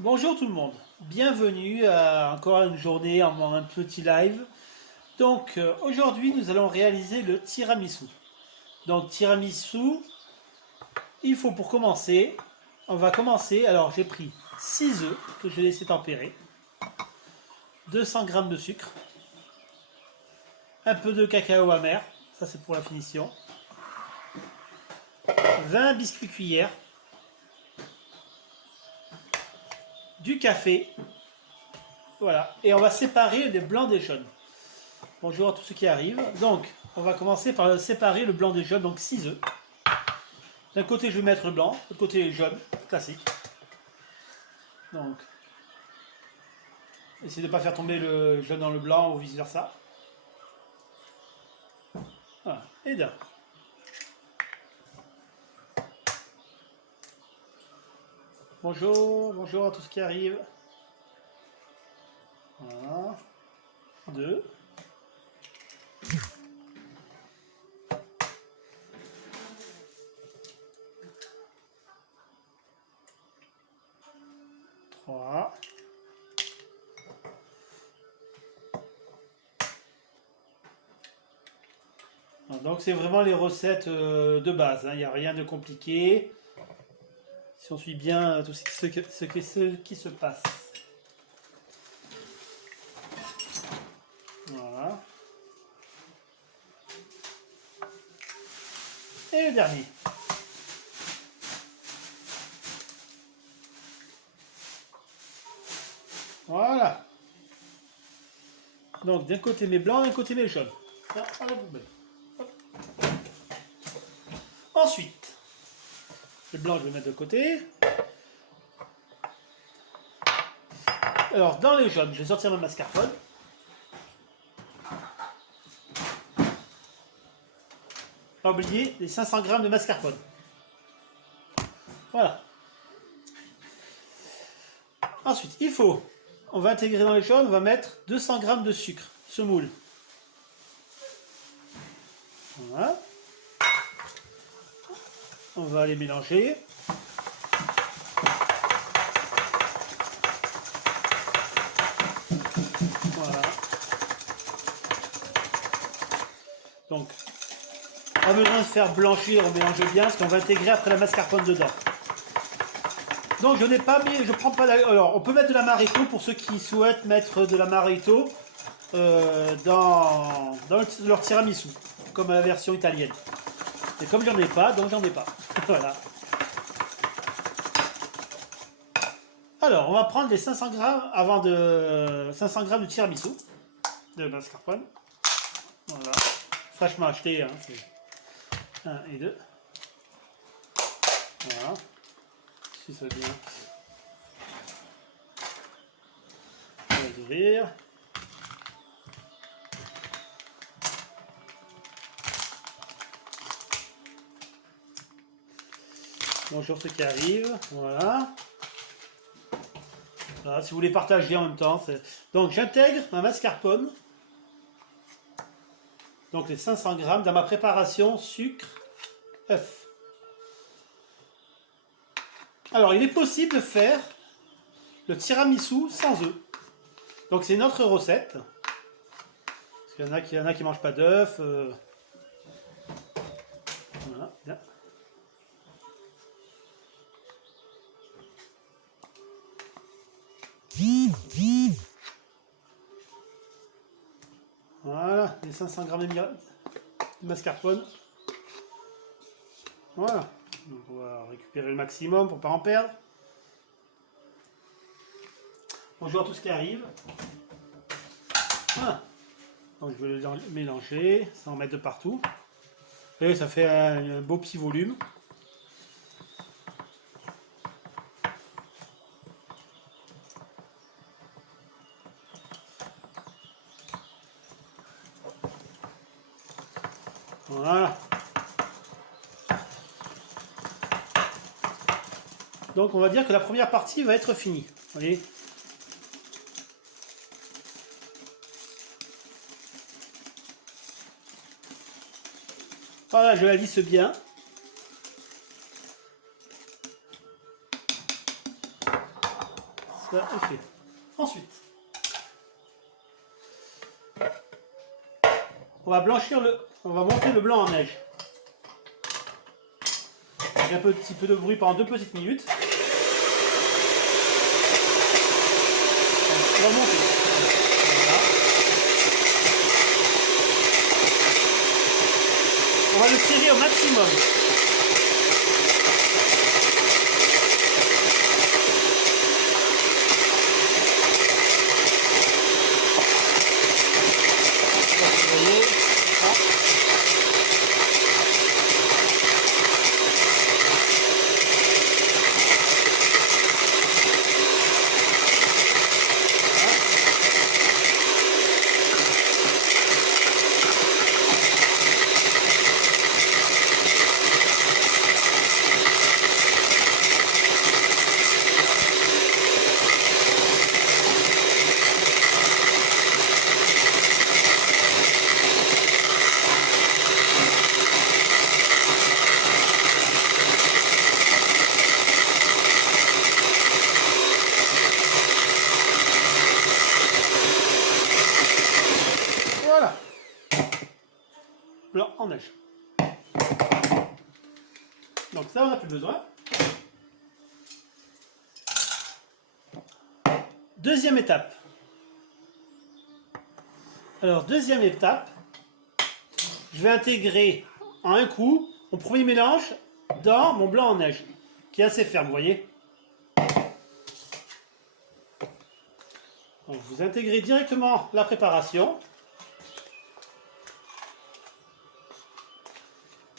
Bonjour tout le monde, bienvenue à encore une journée, un petit live. Donc aujourd'hui nous allons réaliser le tiramisu. Donc tiramisu, il faut pour commencer, on va commencer, alors j'ai pris 6 œufs que je vais laisser tempérer, 200 g de sucre, un peu de cacao amer, ça c'est pour la finition, 20 biscuits cuillères, du café, voilà, et on va séparer les blancs des jaunes. Bonjour à tous ceux qui arrivent. Donc, on va commencer par séparer le blanc des jaunes, donc 6 œufs. D'un côté, je vais mettre le blanc, de l'autre côté, jaune, classique. Donc, essayez de ne pas faire tomber le jaune dans le blanc ou vice versa. Voilà, et là. Bonjour, bonjour à tous ceux qui arrivent. Voilà. 2. 3. Donc c'est vraiment les recettes de base, il n'y a rien de compliqué. Si on suit bien tout ce qui se passe. Voilà. Et le dernier. Voilà. Donc d'un côté mes blancs, d'un côté mes jaunes. Ça, à la poubelle. Ensuite, le blanc je vais mettre de côté. Alors dans les jaunes, je vais sortir ma mascarpone. Pas oublier les 500 g de mascarpone. Voilà. Ensuite, on va intégrer dans les jaunes, on va mettre 200 g de sucre, semoule. Voilà. On va les mélanger. Voilà. Donc, pas besoin de faire blanchir, on mélange bien, parce qu'on va intégrer après la mascarpone dedans. Donc je n'ai pas mis, je prends pas alors on peut mettre de l'amaretto pour ceux qui souhaitent mettre de l'amaretto dans leur tiramisu, comme la version italienne. Et comme j'en ai pas, donc j'en ai pas. Voilà. Alors on va prendre les 500 g avant de 500 g de tiramisu, de mascarpone. Voilà. Fraîchement acheté, hein, c'est 1 et 2. Voilà. Si ça va bien. On va les ouvrir. Bonjour ceux qui arrivent. Voilà. Voilà, si vous voulez partager en même temps. Donc j'intègre ma mascarpone. Donc les 500 g dans ma préparation sucre, œuf. Alors il est possible de faire le tiramisu sans œufs. Donc c'est notre recette. Parce qu'il y en a qui mangent pas d'œufs. Voilà, bien. Voilà, les 500 g de mascarpone. Voilà. Donc on va récupérer le maximum pour ne pas en perdre. Bonjour à tous qui arrivent. Voilà. Donc je vais le mélanger sans en mettre de partout. Et ça fait un beau petit volume. Voilà. Donc on va dire que la première partie va être finie. Vous voyez ? Voilà, je la lisse bien. ça est fait. Ensuite, on va monter le blanc en neige. Avec un petit peu de bruit pendant 2 petites minutes. On va monter. Voilà. On va le tirer au maximum. Vous voyez, voilà. Blanc en neige. Donc ça, on n'a plus besoin. Deuxième étape. Alors, deuxième étape, je vais intégrer en un coup mon premier mélange dans mon blanc en neige, qui est assez ferme, vous voyez. Donc, vous intégrez directement la préparation.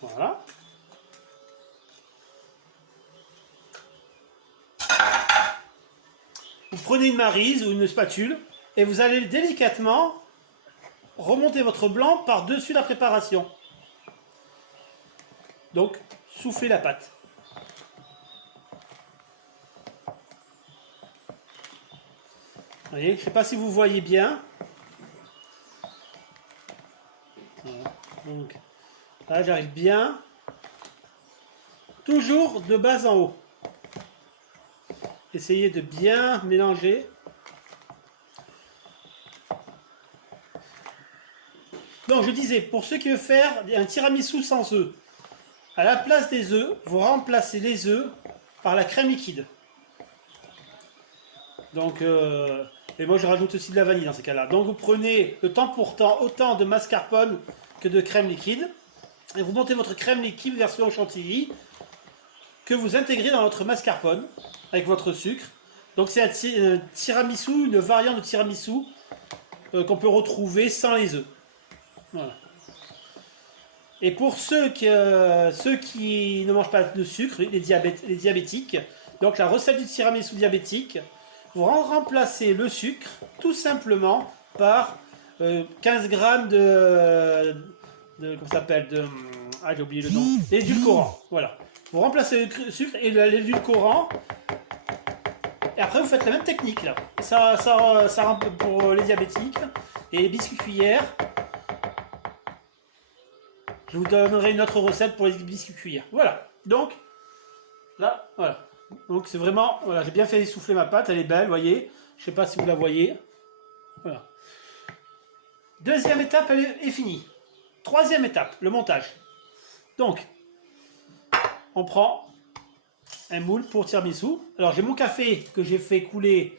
Voilà. Vous prenez une maryse ou une spatule et vous allez délicatement remonter votre blanc par-dessus la préparation. Donc, soufflez la pâte. Vous voyez, je ne sais pas si vous voyez bien. Voilà. Donc, là, j'arrive bien. Toujours de bas en haut. Essayez de bien mélanger. Donc je disais, pour ceux qui veulent faire un tiramisu sans œufs, à la place des œufs, vous remplacez les œufs par la crème liquide. Donc, et moi je rajoute aussi de la vanille dans ces cas-là. Donc vous prenez de temps pour temps autant de mascarpone que de crème liquide. Et vous montez votre crème liquide version chantilly que vous intégrez dans votre mascarpone avec votre sucre. Donc c'est un tiramisu, une variante de tiramisu qu'on peut retrouver sans les œufs. Voilà. Et pour ceux qui ne mangent pas de sucre, les diabétiques, donc la recette du tiramisu diabétique, vous remplacez le sucre tout simplement par 15 grammes comment ça s'appelle, j'ai oublié le nom, l'édulcorant. Voilà. Vous remplacez le sucre et l'édulcorant. Et après, vous faites la même technique là. Ça pour les diabétiques et les biscuits cuillères. Je vous donnerai une autre recette pour les biscuits cuillères. Voilà. Donc, là, voilà. Donc, c'est vraiment, voilà, j'ai bien fait souffler ma pâte. Elle est belle, vous voyez. Je ne sais pas si vous la voyez. Voilà. Deuxième étape, elle est finie. Troisième étape, le montage. Donc, on prend un moule pour tiramisu. Alors j'ai mon café que j'ai fait couler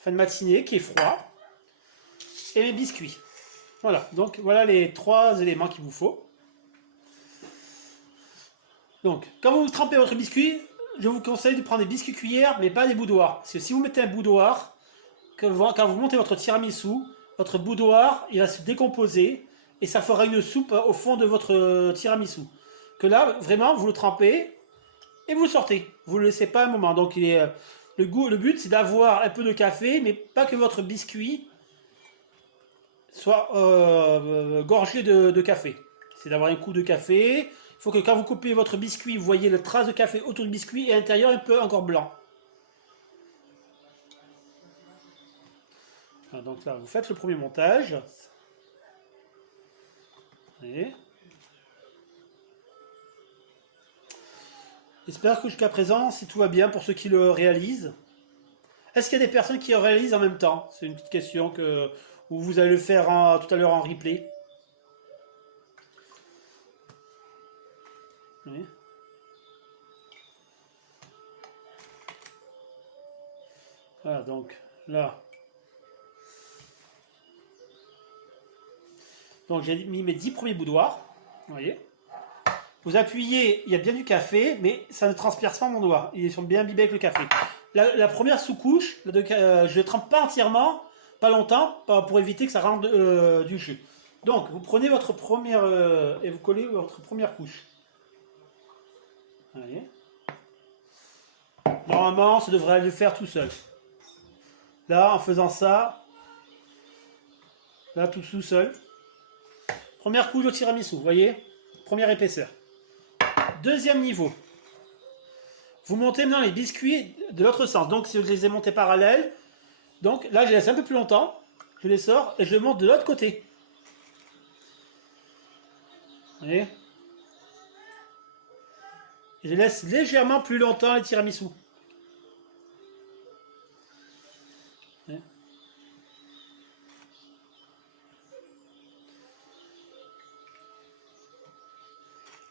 fin de matinée qui est froid et mes biscuits. Voilà, donc voilà les 3 éléments qu'il vous faut. Donc quand vous trempez votre biscuit, je vous conseille de prendre des biscuits cuillères mais pas des boudoirs. Parce que si vous mettez un boudoir, quand vous montez votre tiramisu, votre boudoir il va se décomposer et ça fera une soupe au fond de votre tiramisu. Que là vraiment vous le trempez et vous le sortez. Vous ne le laissez pas un moment. Donc le but c'est d'avoir un peu de café, mais pas que votre biscuit soit gorgé de café. C'est d'avoir un coup de café. Il faut que quand vous coupez votre biscuit, vous voyez la trace de café autour du biscuit et à l'intérieur un peu encore blanc. Alors, donc là, vous faites le premier montage. Voyez. J'espère que jusqu'à présent, si tout va bien pour ceux qui le réalisent. Est-ce qu'il y a des personnes qui réalisent en même temps? C'est une petite question que où vous allez le faire tout à l'heure en replay. Oui. Voilà, donc là. Donc j'ai mis mes 10 premiers boudoirs. Vous voyez? Vous appuyez, il y a bien du café, mais ça ne transperce pas mon doigt. Ils sont bien imbibés avec le café. La première sous-couche, je ne le trempe pas entièrement, pas longtemps, pour éviter que ça rentre du jus. Donc, vous prenez votre première et vous collez votre première couche. Vous voyez? Normalement, ça devrait le faire tout seul. Là, en faisant ça, là, tout seul. Première couche au tiramisu, vous voyez? Première épaisseur. Deuxième niveau. Vous montez maintenant les biscuits de l'autre sens. Donc, si je les ai montés parallèles, donc là, je les laisse un peu plus longtemps. Je les sors et je les monte de l'autre côté. Vous voyez? Je les laisse légèrement plus longtemps les tiramisu.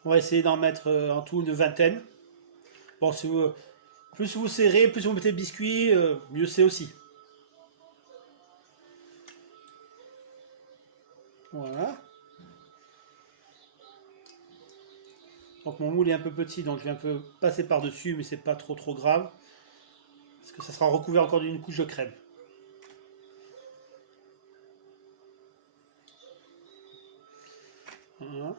On va essayer d'en mettre en tout une vingtaine. Bon, si vous, plus vous serrez, plus vous mettez de biscuits, mieux c'est aussi. Voilà. Donc mon moule est un peu petit, donc je vais un peu passer par-dessus, mais c'est pas trop grave. Parce que ça sera recouvert encore d'une couche de crème. Voilà.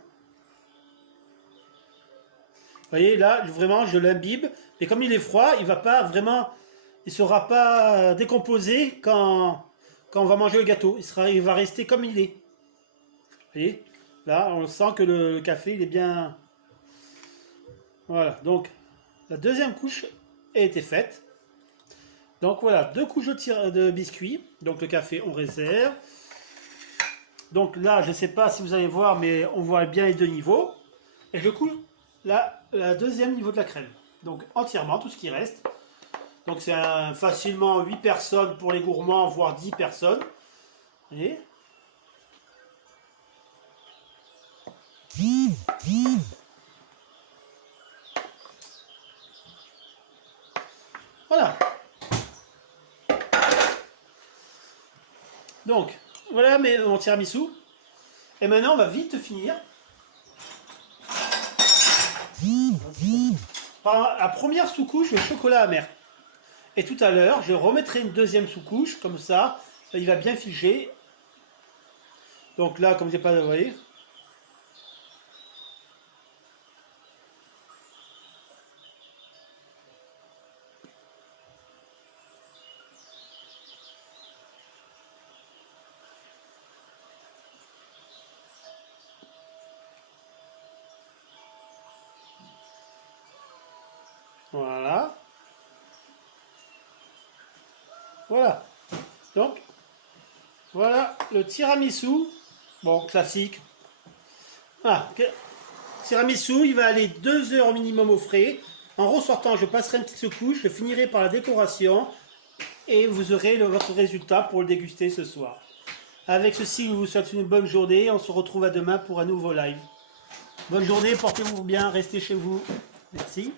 Vous voyez, là, vraiment, je l'imbibe. Mais comme il est froid, il va pas vraiment... Il ne sera pas décomposé quand on va manger le gâteau. Il va rester comme il est. Vous voyez? Là, on sent que le café, il est bien... Voilà, donc, la deuxième couche a été faite. Donc voilà, 2 couches de biscuits. Donc le café, on réserve. Donc là, je ne sais pas si vous allez voir, mais on voit bien les 2 niveaux. Et je coule la deuxième niveau de la crème. Donc entièrement, tout ce qui reste. Donc c'est facilement 8 personnes pour les gourmands, voire 10 personnes. Vous voyez? Voilà. Donc, voilà mon tiramisu. Et maintenant, on va vite finir. Par la première sous-couche, le chocolat amer. Et tout à l'heure, je remettrai une deuxième sous-couche, comme ça, il va bien figer. Donc là, comme j'ai pas, vous voyez. Voilà. Voilà. Donc, voilà le tiramisu. Bon, classique. Ah, tiramisu, il va aller 2 heures au minimum au frais. En ressortant, je passerai une petite couche, je finirai par la décoration et vous aurez votre résultat pour le déguster ce soir. Avec ceci, je vous souhaite une bonne journée. On se retrouve à demain pour un nouveau live. Bonne journée, portez-vous bien, restez chez vous. Merci.